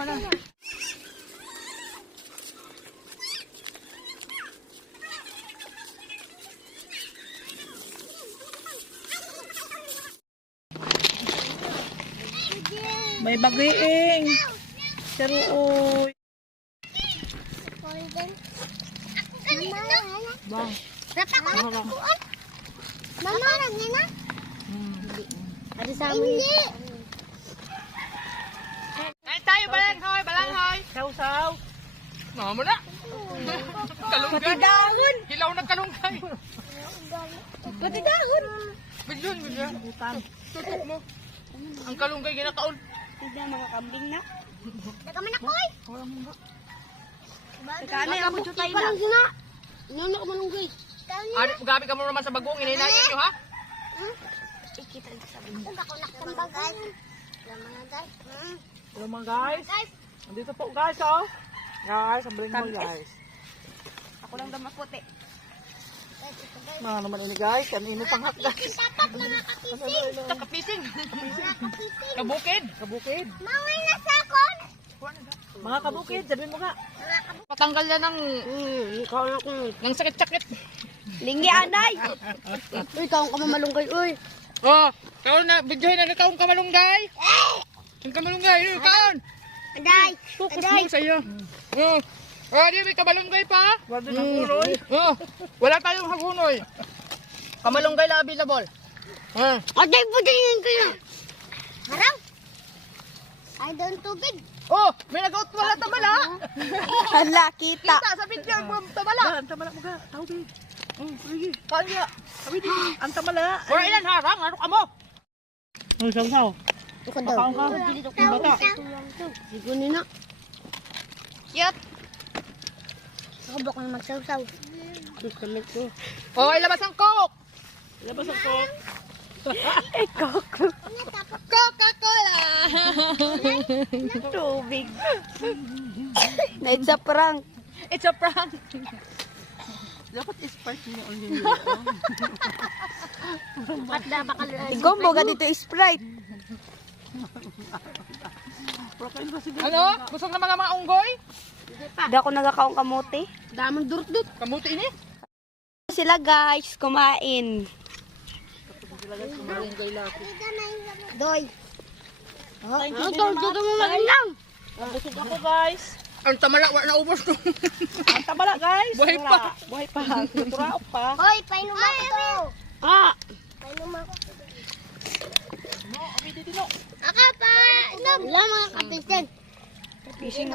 wala. May bagiing. Saruoy. Bang. Mama, lang na. Ada sa amin. Hindi. Kain tayo, balanghoy, balanghoy. Saw-saw. Mama na. Kalunggay. Patidagon. Hilaw na kalunggay. Patidagon. Bigyan, bigyan. Tutok mo. Ang kalunggay ginakaon. Tidak mga kambing na. Nagaman ako eh. Kani ang bututay na. Parang sina. Inano ka malunggay. Gabi ka mo naman sa bagong. Ininayin nyo, ha? Ikita rin sa bagong. Ako nakatambag guys. Mga guys. Hello mga guys. Nandito po guys, oh. Guys, sabihin mo guys. Ako lang daw maputi. Mga naman ini guys. Kanino panghak guys. Tapat mga kapising. Kapising. Kapising. Kabukid. Kabukid. Maway na sa akon. Mga kabukid, sabihin mo nga. Patanggal yan ng sakit-sakit. Linggi anay. Uy, kaong ka mamalunggay, uy. Oh, kaon na, bidyohin na kaon kamalunggay. Ang kamalunggay, kaon. Aday. Focus mo sa iyo. Oh, di may kamalunggay pa. Wala ng uloy. Oh, wala tayong hagunoy. Kamalunggay lang available. Aday po din kayo. Harang. Ay, doon tubig. Oh, may nag-out wala tamala. Hala, kita. Kita sa video mo tamala. Ang tamala mo ga, tawbi. Sige. Kanya. Sabi di, ang tamala. Or ilan harang, ano ka mo? Oh, saw-saw. Ito daw. Pakaon ka. Yung bata. Sigo nina. Cute. Ako ba kung magsawsaw? Damit ko. Oh, ilabas ang coke. Ilabas ang coke. Coca-Cola. Tubig. Na it's a prank. It's a prank. Dapat Sprite niyo ulit. At na bakal. Igombo ga dito Sprite. Ano? Busog naman ang mga unggoy? Di ako nagakaong kamote. Damang durdut. Kamuti ini? Sila guys, kumain. Doy. Ang durdut mo maglang. Busog ako guys. Ang tamala, wala na ubos ko. Ang tabala guys. Buhay pa. Buhay pa. Turaok pa. Hoy, painom ako to. Ah! Painom ako. No, abi dito no. Aka pa. Wala mga kapisin. Fishing